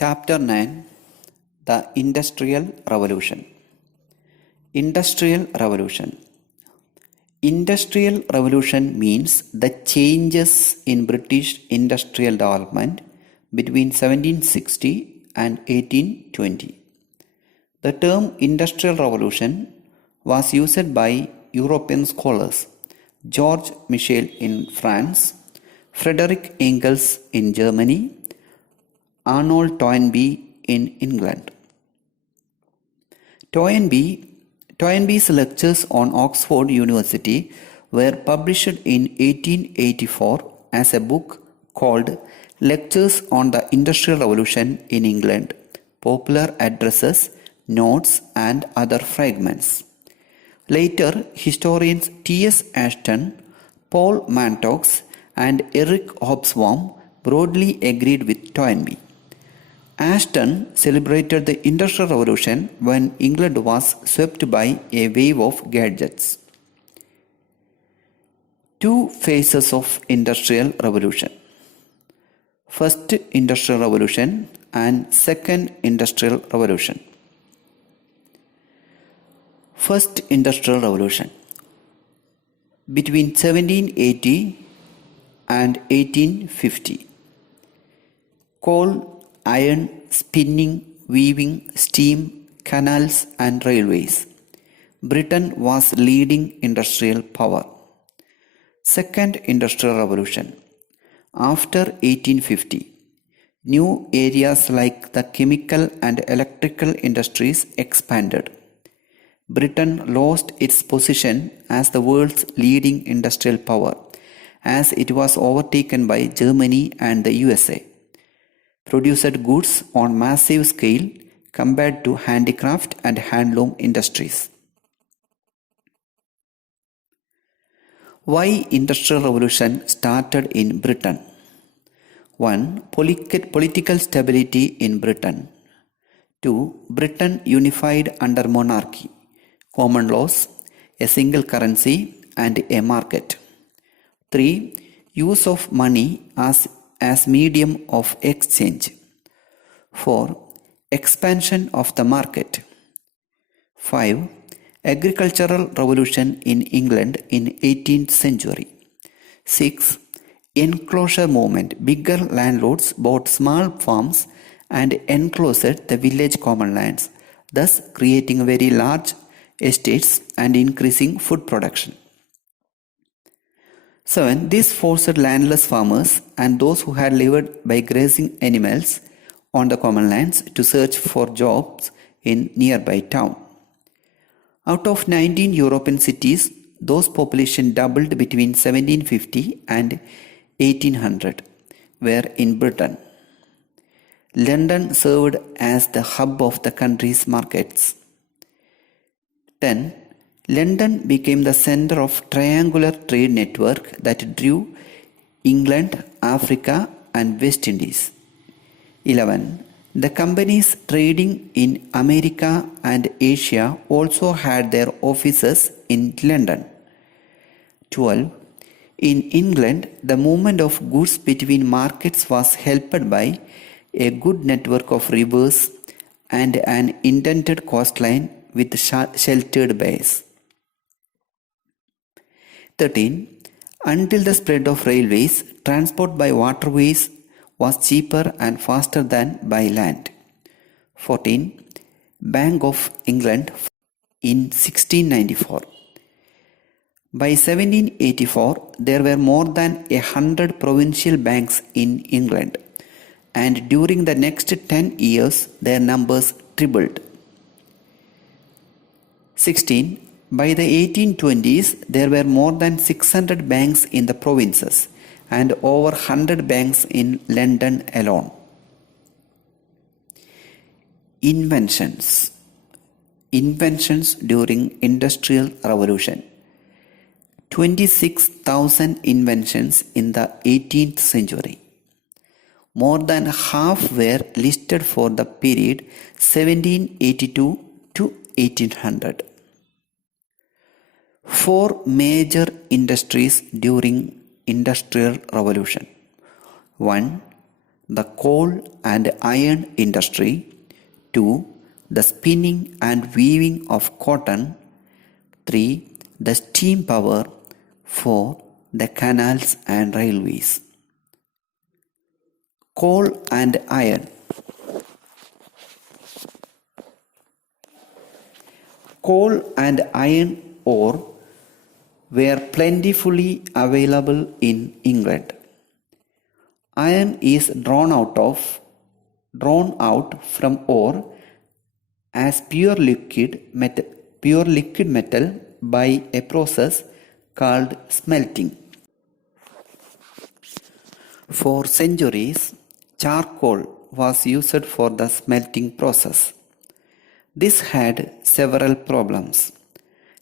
Chapter 9 The Industrial Revolution. Industrial Revolution. Industrial Revolution means the changes in British industrial development between 1760 and 1820. The term Industrial Revolution was used by European scholars George Michel in France, Frederick Engels in Germany, Arnold Toynbee in England. Toynbee's lectures on Oxford University were published in 1884 as a book called Lectures on the Industrial Revolution in England, Popular Addresses, Notes and Other Fragments. Later, historians T.S. Ashton, Paul Mantoux and Eric Hobsbawm broadly agreed with Toynbee. Ashton celebrated the Industrial Revolution when England was swept by a wave of gadgets. Two phases of Industrial Revolution. First Industrial Revolution and Second Industrial Revolution. First Industrial Revolution. Between 1780 and 1850. Coal, iron, spinning, weaving, steam, canals and railways. Britain was leading industrial power. Second Industrial Revolution. After 1850, new areas like the chemical and electrical industries expanded. Britain lost its position as the world's leading industrial power as it was overtaken by Germany and the USA. Produced goods on massive scale compared to handicraft and handloom industries. Why Industrial Revolution started in Britain? 1. Political stability in Britain. 2. Britain unified under monarchy, common laws, a single currency and a market. 3. Use of money as medium of exchange. 4. Expansion of the market. 5. Agricultural revolution in England in 18th century. 6. Enclosure movement. Bigger landlords bought small farms and enclosed the village common lands, thus creating very large estates and increasing food production. 7. This forced landless farmers and those who had lived by grazing animals on the common lands to search for jobs in nearby town. Out of 19 European cities, those population doubled between 1750 and 1800 were in Britain. London served as the hub of the country's markets. 10. London became the center of triangular trade network that drew England, Africa and West Indies. 11. The companies trading in America and Asia also had their offices in London. 12. In England, the movement of goods between markets was helped by a good network of rivers and an indented coastline with sheltered bays. 13. Until the spread of railways, transport by waterways was cheaper and faster than by land. 14. Bank of England in 1694. By 1784, there were more than 100 provincial banks in England, and during the next 10 years, their numbers tripled. 16. By the 1820s, there were more than 600 banks in the provinces and over 100 banks in London alone. Inventions during Industrial Revolution. 26,000 inventions in the 18th century. More than half were listed for the period 1782 to 1800. 4 major industries during Industrial Revolution. 1. the coal and iron industry. 2. The spinning and weaving of cotton. 3. The steam power. 4. The canals and railways. Coal and iron. Coal and iron ore were plentifully available in England. Iron is drawn out from ore as pure liquid metal by a process called smelting. For centuries, charcoal was used for the smelting process. This had several problems.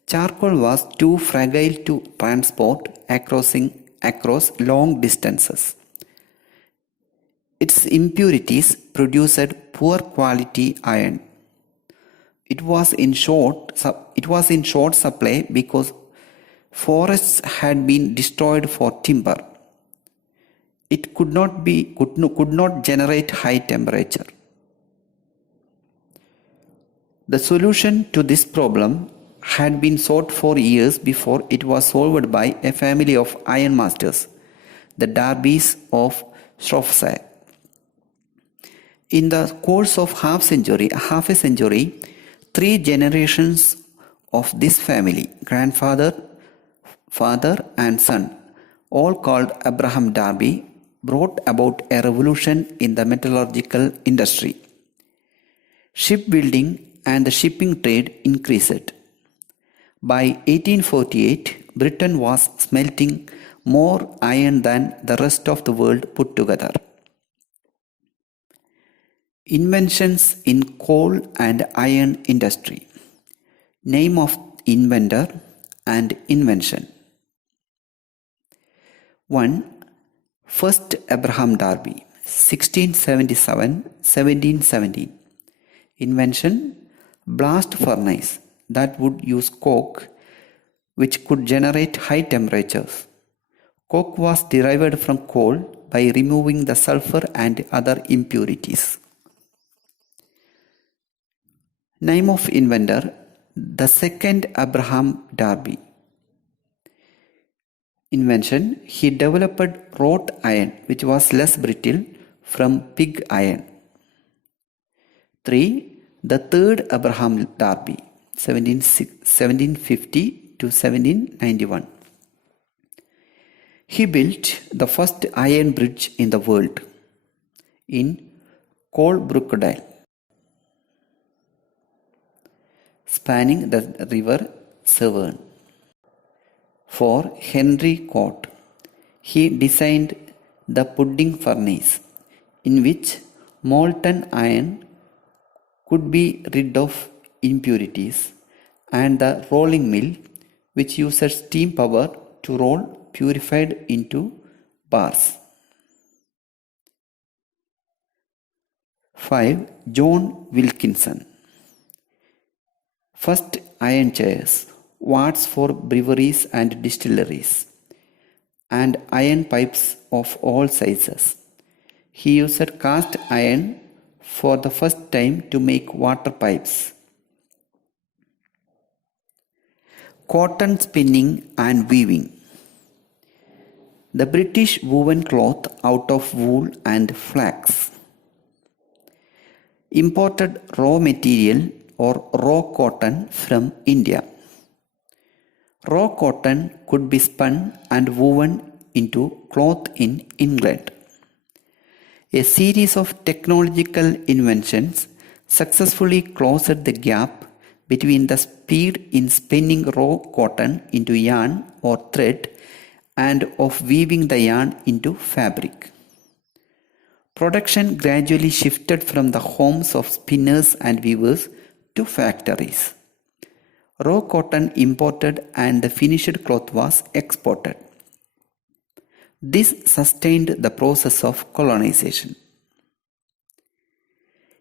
Charcoal was too fragile to transport across long distances. Its impurities produced poor quality iron. It was in short supply because forests had been destroyed for timber. It could not generate high temperature. The solution to this problem had been sought for years before it was solved by a family of ironmasters, the Darbys of Shropshire. In the course of half a century, 3 generations of this family, grandfather, father and son, all called Abraham Darby, brought about a revolution in the metallurgical industry. Shipbuilding and the shipping trade increased. By 1848, Britain was smelting more iron than the rest of the world put together. Inventions in coal and iron industry. Name of inventor and invention. 1. First Abraham Darby, 1677-1717. Invention: blast furnace that would use coke, which could generate high temperatures. Coke was derived from coal by removing the sulfur and other impurities. Name of inventor: the second Abraham Darby. Invention: he developed wrought iron which was less brittle from pig iron. 3. The third Abraham Darby, 1750 to 1791. He built the first iron bridge in the world in Coalbrookdale, spanning the river Severn. 4. Henry Cort. He designed the pudding furnace, in which molten iron could be rid of impurities, and the rolling mill, which uses steam power to roll purified into bars. 5. John Wilkinson. First iron chairs, vats for breweries and distilleries, and iron pipes of all sizes. He used cast iron for the first time to make water pipes. Cotton spinning and weaving. The British woven cloth out of wool and flax. Imported raw material or raw cotton from India. Raw cotton could be spun and woven into cloth in England. A series of technological inventions successfully closed the gap between the speed in spinning raw cotton into yarn or thread and of weaving the yarn into fabric. Production gradually shifted from the homes of spinners and weavers to factories. Raw cotton imported and the finished cloth was exported. This sustained the process of colonization.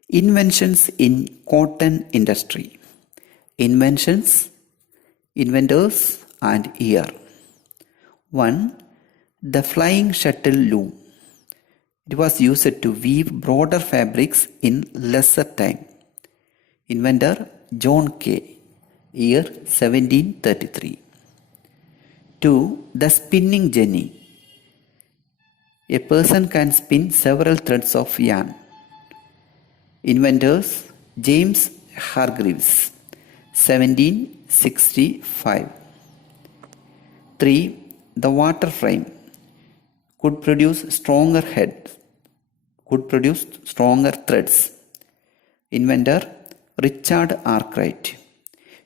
Inventions in cotton industry. Inventions, inventors and year. 1. The flying shuttle loom. It was used to weave broader fabrics in lesser time. Inventor John Kay, year 1733. 2. The spinning jenny. A person can spin several threads of yarn. Inventors James Hargreaves, 1765. 3. The water frame could produce stronger threads. Inventor Richard Arkwright,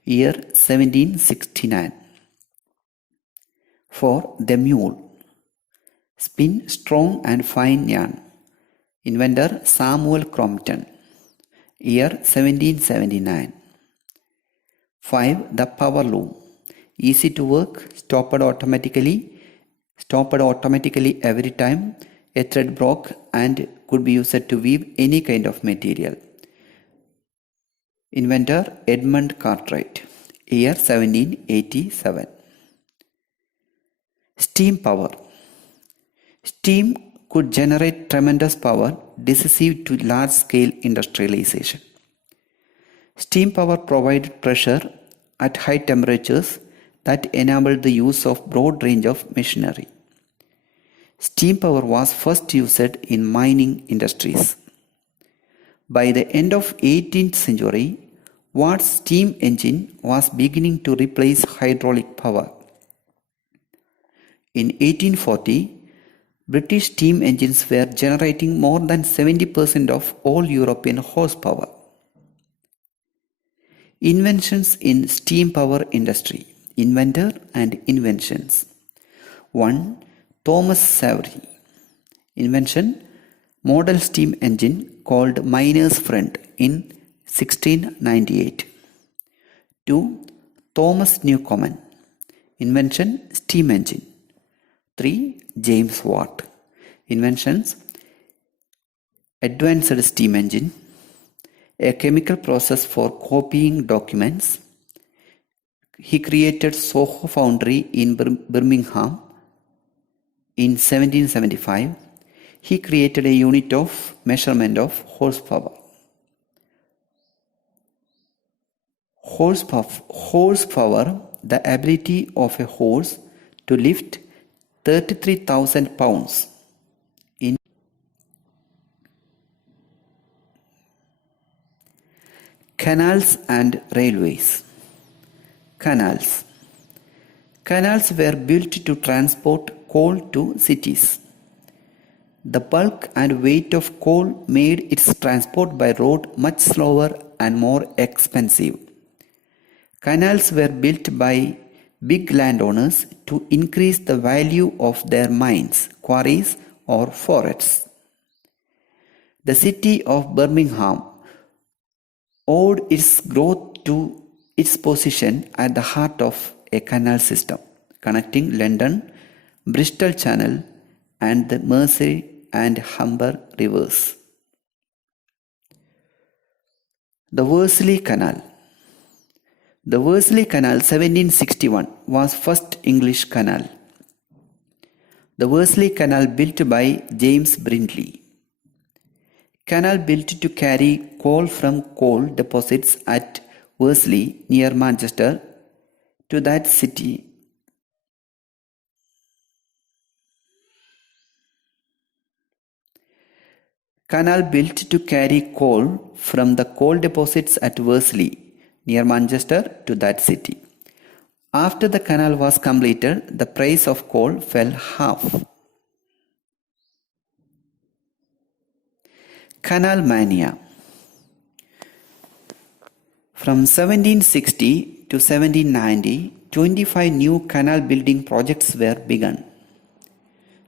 year 1769. 4. The mule. Spin strong and fine yarn. Inventor Samuel Crompton, year 1779. 5. The power loom. Easy to work, stopped automatically every time a thread broke and could be used to weave any kind of material. Inventor Edmund Cartwright, year 1787. Steam power. Steam could generate tremendous power decisive to large-scale industrialization. Steam power provided pressure at high temperatures that enabled the use of broad range of machinery. Steam power was first used in mining industries. By the end of 18th century, Watt's steam engine was beginning to replace hydraulic power. In 1840, British steam engines were generating more than 70% of all European horsepower. Inventions in steam power industry. Inventor and inventions. 1. Thomas Savery. Invention: model steam engine called Miner's Friend in 1698. 2. Thomas Newcomen. Invention: steam engine. 3. James Watt. Inventions: advanced steam engine, a chemical process for copying documents. He created Soho Foundry in Birmingham in 1775. He created a unit of measurement of horsepower. Horsepower, the ability of a horse to lift 33,000 pounds. In canals and railways. Canals. Canals were built to transport coal to cities. The bulk and weight of coal made its transport by road much slower and more expensive. Canals were built by big landowners to increase the value of their mines, quarries, or forests. The city of Birmingham owed its growth to its position at the heart of a canal system connecting London, Bristol Channel, and the Mersey and Humber rivers. The Worsley Canal. The Worsley Canal 1761 was first English canal. The Worsley Canal built by James Brindley. Canal built to carry coal from coal deposits at Worsley near Manchester to that city. Canal built to carry coal from the coal deposits at Worsley near Manchester to that city. After the canal was completed, the price of coal fell half. Canal Mania. From 1760 to 1790, 25 new canal building projects were begun.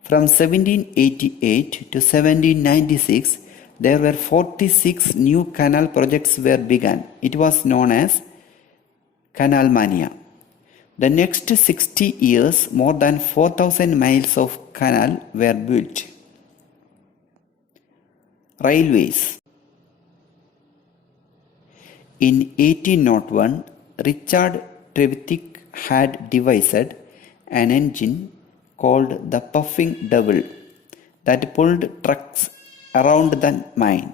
From 1788 to 1796, there were 46 new canal projects were begun. It was known as Canal Mania. The next 60 years, more than 4,000 miles of canal were built. Railways. In 1801, Richard Trevithick had devised an engine called the Puffing Devil that pulled trucks around the mine.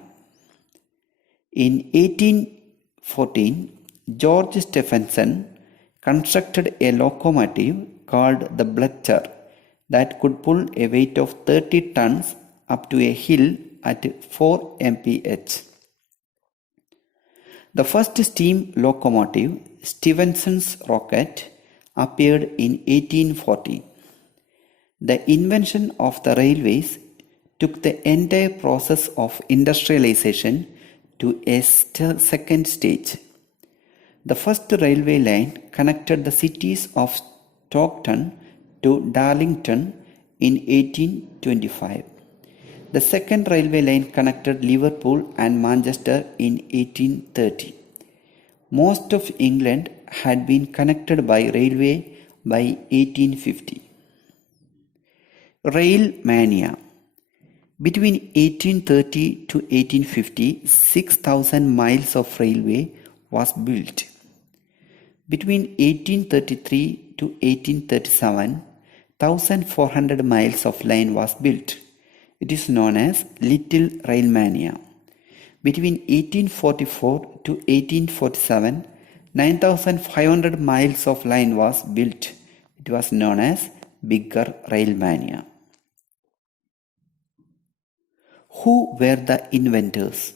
In 1814, George Stephenson constructed a locomotive called the Bletcher that could pull a weight of 30 tons up to a hill at 4 mph. The first steam locomotive, Stephenson's rocket, appeared in 1814. The invention of the railways took the entire process of industrialization to a second stage. The first railway line connected the cities of Stockton to Darlington in 1825. The second railway line connected Liverpool and Manchester in 1830. Most of England had been connected by railway by 1850. Rail Mania. Between 1830 to 1850, 6,000 miles of railway was built. Between 1833 to 1837, 1,400 miles of line was built. It is known as Little Rail Mania. Between 1844 to 1847, 9,500 miles of line was built. It was known as Bigger Rail Mania. Who were the inventors?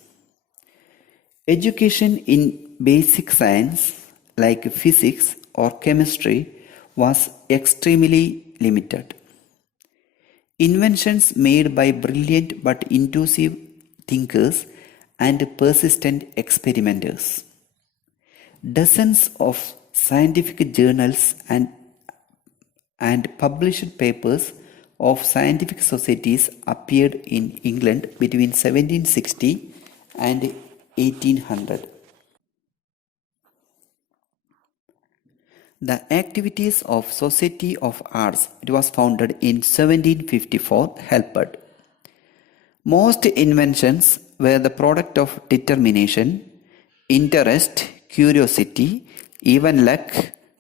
Education in basic science like physics or chemistry was extremely limited. Inventions made by brilliant but intuitive thinkers and persistent experimenters. Dozens of scientific journals and published papers of scientific societies appeared in England between 1760 and 1800. The activities of Society of Arts, it was founded in 1754, helped. Most inventions were the product of determination, interest, curiosity, even luck,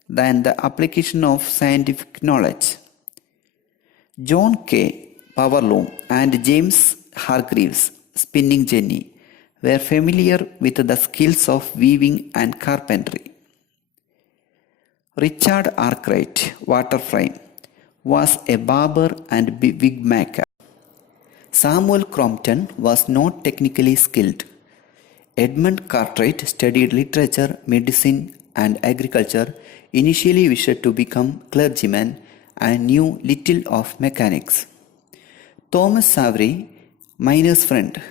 than the application of scientific knowledge. John K. Power Loom and James Hargreaves Spinning Jenny were familiar with the skills of weaving and carpentry. Richard Arkwright Waterframe was a barber and wig maker. Samuel Crompton was not technically skilled. Edmund Cartwright studied literature, medicine, and agriculture, initially wished to become clergyman and knew little of mechanics. Thomas Savery, miner's friend,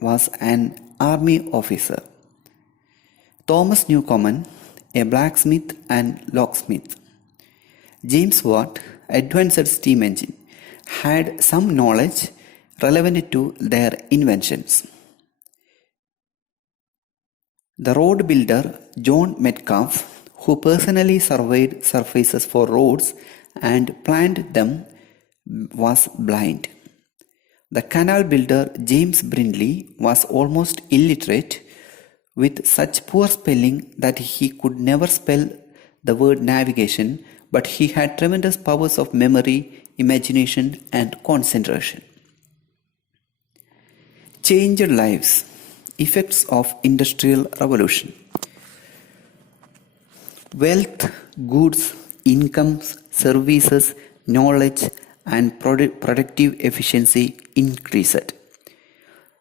was an army officer. Thomas Newcomen, a blacksmith and locksmith. James Watt, advanced steam engine, had some knowledge relevant to their inventions. The road builder John Metcalfe, who personally surveyed surfaces for roads and planned them, was blind. The canal builder James Brindley was almost illiterate, with such poor spelling that he could never spell the word navigation, but he had tremendous powers of memory, imagination, and concentration. Changed lives. Effects of Industrial Revolution. Wealth, goods, incomes, services, knowledge, and productive efficiency increased.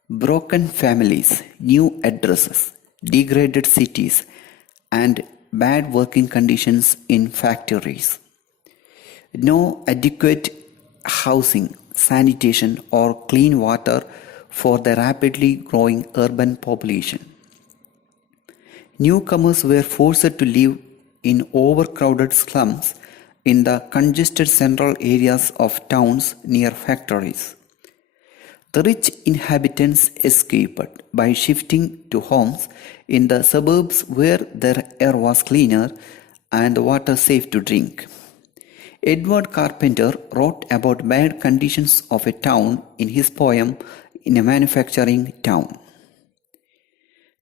Broken families, new addresses, degraded cities, and bad working conditions in factories. No adequate housing, sanitation, or clean water for the rapidly growing urban population. Newcomers were forced to live in overcrowded slums in the congested central areas of towns near factories. The rich inhabitants escaped by shifting to homes in the suburbs where their air was cleaner and water safe to drink. Edward Carpenter wrote about bad conditions of a town in his poem In a Manufacturing Town.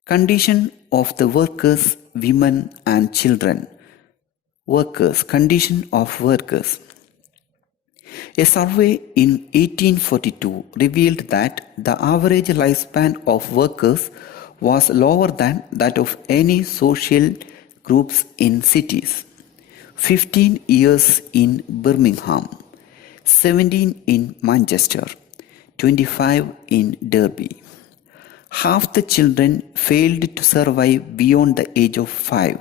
Condition of the workers, women and children. Workers, condition of workers. A survey in 1842 revealed that the average lifespan of workers was lower than that of any social groups in cities. 15 years in Birmingham, 17 in Manchester, 25 in Derby. Half the children failed to survive beyond the age of 5.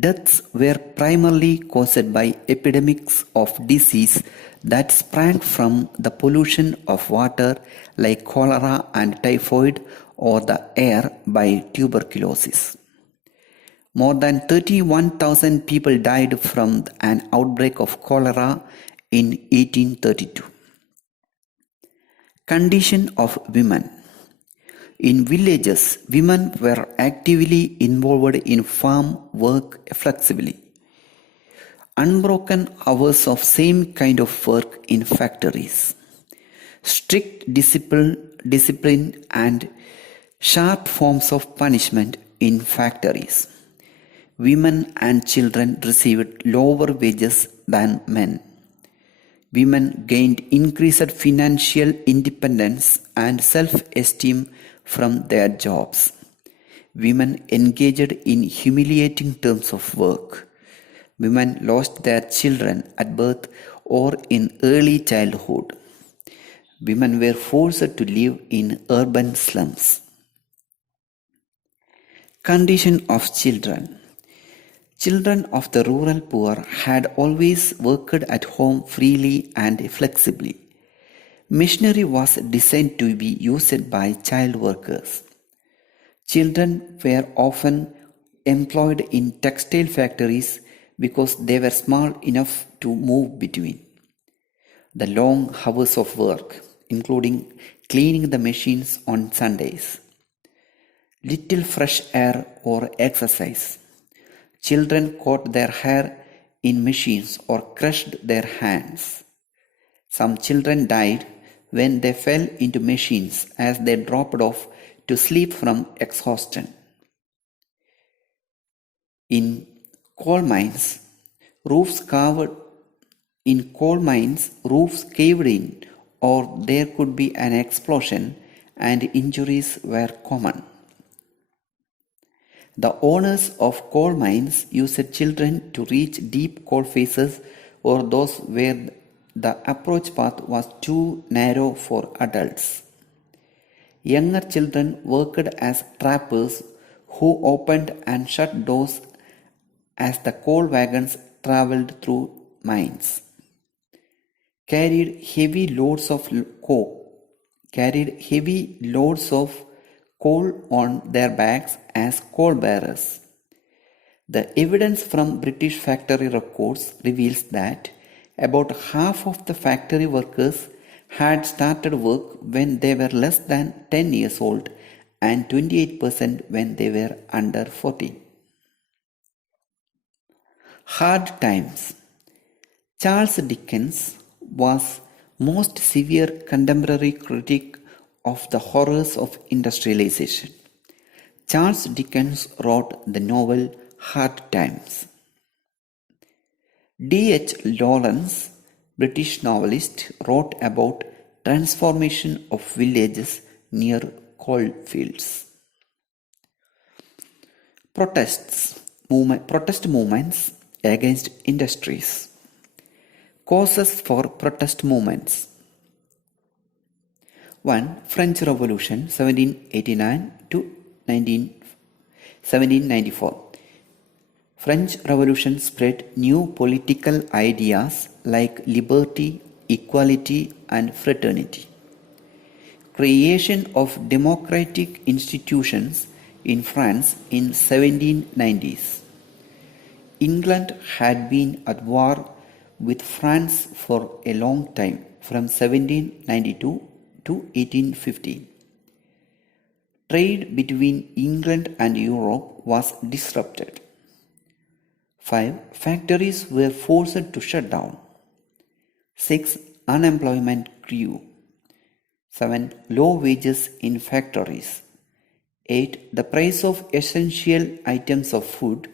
Deaths were primarily caused by epidemics of disease that sprang from the pollution of water like cholera and typhoid or the air by tuberculosis. More than 31,000 people died from an outbreak of cholera in 1832. Condition of women. In villages, women were actively involved in farm work flexibly. Unbroken hours of same kind of work in factories. Strict discipline and sharp forms of punishment in factories. Women and children received lower wages than men. Women gained increased financial independence and self-esteem from their jobs. Women engaged in humiliating terms of work. Women lost their children at birth or in early childhood. Women were forced to live in urban slums. Condition of children. Children of the rural poor had always worked at home freely and flexibly. Machinery was designed to be used by child workers. Children were often employed in textile factories because they were small enough to move between. The long hours of work, including cleaning the machines on Sundays. Little fresh air or exercise. Children caught their hair in machines or crushed their hands. Some children died when they fell into machines as they dropped off to sleep from exhaustion. In coal mines, roofs caved in, or there could be an explosion and injuries were common. The owners of coal mines used children to reach deep coal faces or those where the approach path was too narrow for adults. Younger children worked as trappers who opened and shut doors as the coal wagons traveled through mines. Carried heavy loads of coal on their backs as coal bearers. The evidence from British factory records reveals that about half of the factory workers had started work when they were less than 10 years old and 28% when they were under 14. Hard times. Charles Dickens was most severe contemporary critic of the horrors of industrialization. Charles Dickens wrote the novel Hard Times. D.H. Lawrence, British novelist, wrote about transformation of villages near coal fields. Protest movements against industries. Causes for protest movements. 1. French Revolution 1789 to 1794. French Revolution spread new political ideas like liberty, equality and fraternity. Creation of democratic institutions in France in 1790s. England had been at war with France for a long time, from 1792 to 1815. Trade between England and Europe was disrupted. 5. Factories were forced to shut down. 6. Unemployment grew. 7. Low wages in factories. 8. The price of essential items of food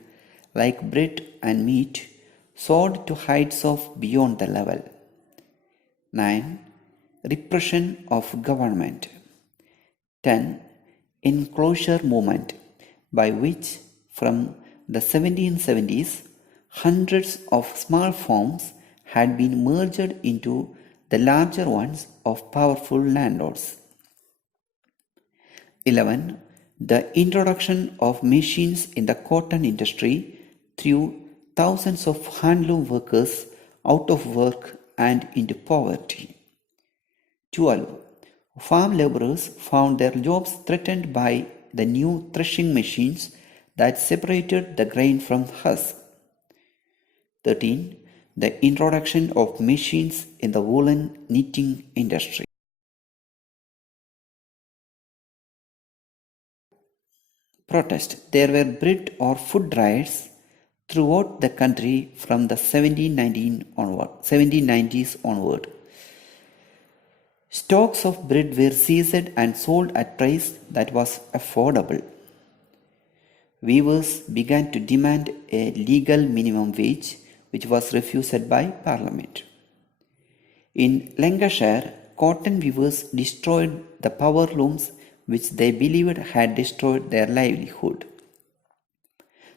like bread and meat soared to heights of beyond the level. 9. Repression of government. 10. Enclosure movement, by which from the 1770s hundreds of small farms had been merged into the larger ones of powerful landlords. 11. The introduction of machines in the cotton industry threw thousands of handloom workers out of work and into poverty. 12. Farm laborers found their jobs threatened by the new threshing machines that separated the grain from the husk. 13. The introduction of machines in the woolen knitting industry. Protest. There were bread or food riots throughout the country from the 1790s onward. Stocks of bread were seized and sold at price that was affordable. Weavers began to demand a legal minimum wage, which was refused by Parliament. In Lancashire, cotton weavers destroyed the power looms which they believed had destroyed their livelihood.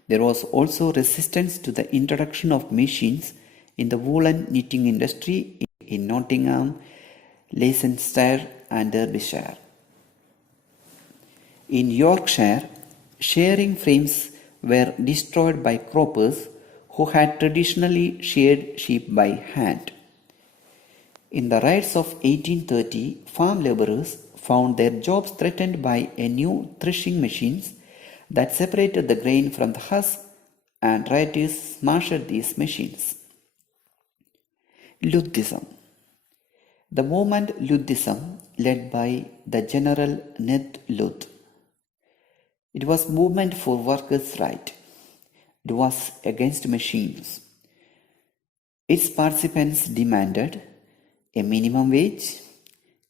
There was also resistance to the introduction of machines in the woolen knitting industry in Nottingham, Leicestershire and Derbyshire. In Yorkshire, shearing frames were destroyed by croppers who had traditionally sheared sheep by hand. In the riots of 1830, farm labourers found their jobs threatened by a new threshing machines that separated the grain from the husk, and rioters smashed these machines. Ludditism. The movement Ludditism, led by the General Ned Ludd. It was movement for workers' right. It was against machines. Its participants demanded a minimum wage,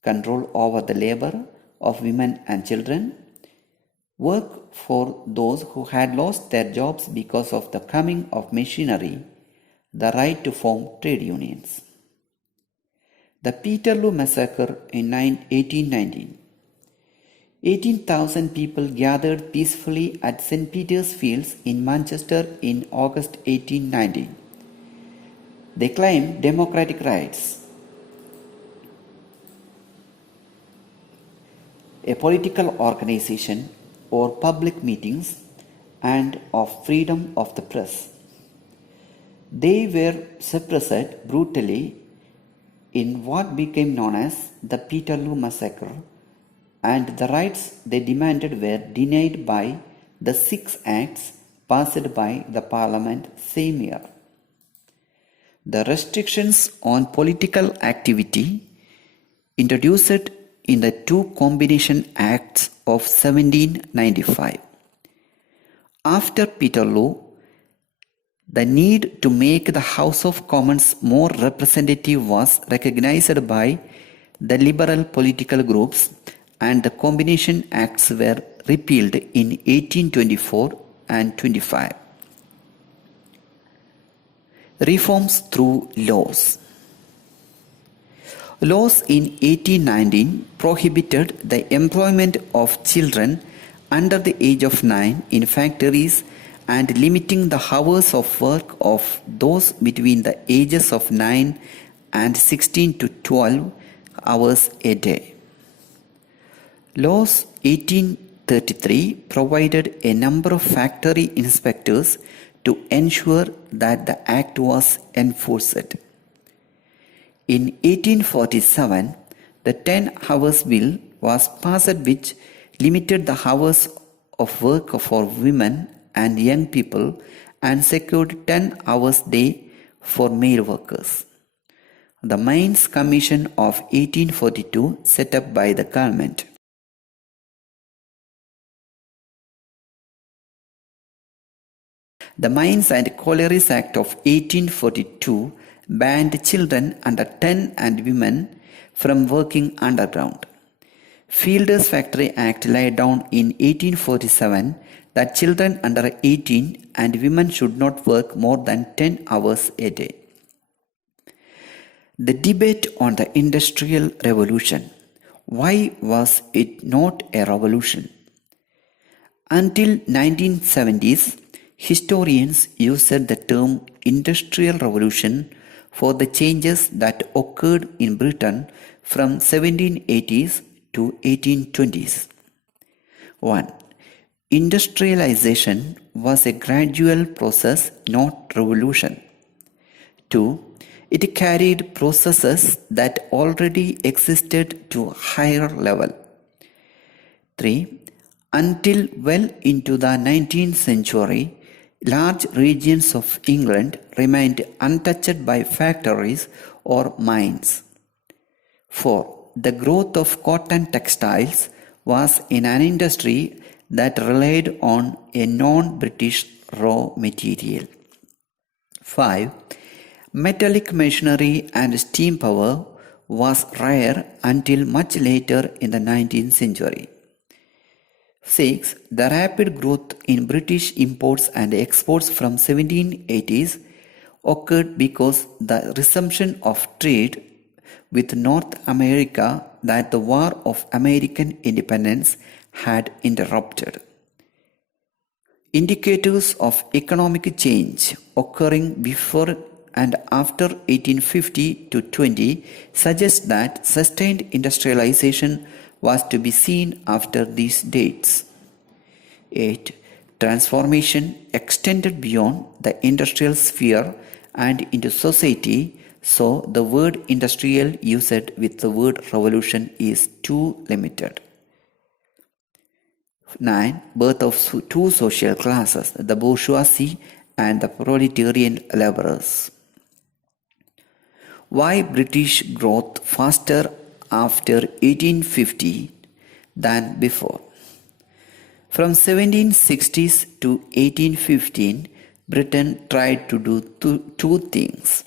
control over the labor of women and children, work for those who had lost their jobs because of the coming of machinery, the right to form trade unions. The Peterloo Massacre in 1819. 18,000 people gathered peacefully at St. Peter's Fields in Manchester in August 1819. They claimed democratic rights. A political organization or public meetings, and of freedom of the press. They were suppressed brutally in what became known as the Peterloo Massacre, and the rights they demanded were denied by the 6 acts passed by the Parliament same year. The restrictions on political activity introduced in the 2 Combination Acts of 1795. After Peterloo, the need to make the House of Commons more representative was recognized by the liberal political groups, and the Combination Acts were repealed in 1824 and 25. Reforms through laws. Laws in 1819 prohibited the employment of children under the age of 9 in factories and limiting the hours of work of those between the ages of 9 and 16 to 12 hours a day. Laws 1833 provided a number of factory inspectors to ensure that the act was enforced. In 1847, the 10 Hours Bill was passed, which limited the hours of work for women and young people and secured 10 hours a day for male workers. The Mines Commission of 1842, set up by the government. The Mines and Collieries Act of 1842 banned children under 10 and women from working underground. Fielders Factory Act laid down in 1847 that children under 18 and women should not work more than 10 hours a day. The debate on the Industrial Revolution. Why was it not a revolution? Until 1970s, historians used the term Industrial Revolution for the changes that occurred in Britain from 1780s to 1820s. 1. Industrialization was a gradual process, not revolution. 2. It carried processes that already existed to a higher level. 3. Until well into the 19th century, large regions of England remained untouched by factories or mines. 4. The growth of cotton textiles was in an industry that relied on a non-British raw material. 5. Metallic machinery and steam power was rare until much later in the 19th century. 6. The rapid growth in British imports and exports from 1780s occurred because the resumption of trade with North America that the War of American Independence had interrupted. Indicators of economic change occurring before and after 1850 to 20 suggest that sustained industrialization was to be seen after these dates. 8. Transformation extended beyond the industrial sphere and into society, so the word industrial used with the word revolution is too limited. 9. Birth of two social classes, the bourgeoisie and the proletarian laborers. Why British growth faster after 1850 than before? From 1760s to 1815, Britain tried to do two things: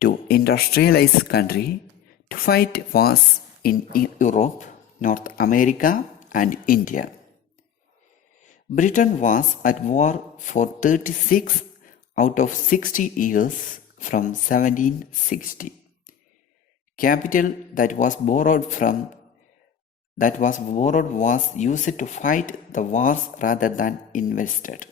to industrialize country, to fight wars in Europe, North America and India. Britain was at war for 36 out of 60 years from 1760. Capital that was borrowed was used to fight the wars rather than invested.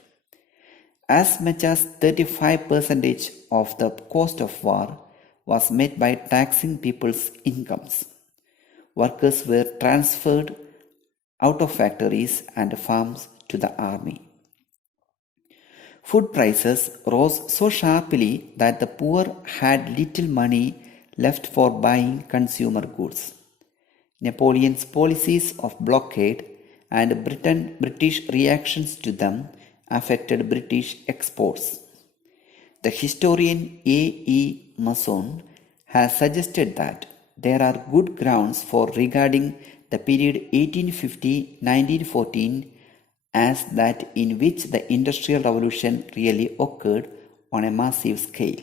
As much as 35% of the cost of war was met by taxing people's incomes. Workers were transferred out of factories and farms to the army. Food prices rose so sharply that the poor had little money left for buying consumer goods. Napoleon's policies of blockade and British reactions to them affected British exports. The historian A. E. Mason has suggested that there are good grounds for regarding the period 1850-1914 as that in which the Industrial Revolution really occurred on a massive scale.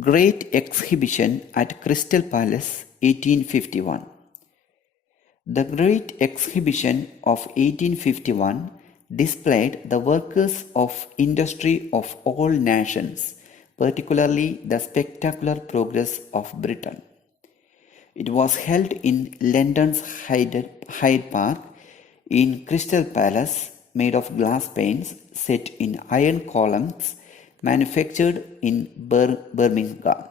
Great Exhibition at Crystal Palace, 1851. The Great Exhibition of 1851 displayed the workers of industry of all nations, particularly the spectacular progress of Britain. It was held in London's Hyde Park in Crystal Palace, made of glass panes set in iron columns manufactured in Birmingham.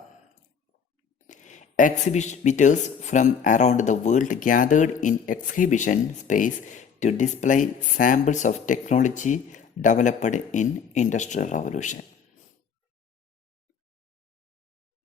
Exhibitors from around the world gathered in exhibition space to display samples of technology developed in Industrial Revolution.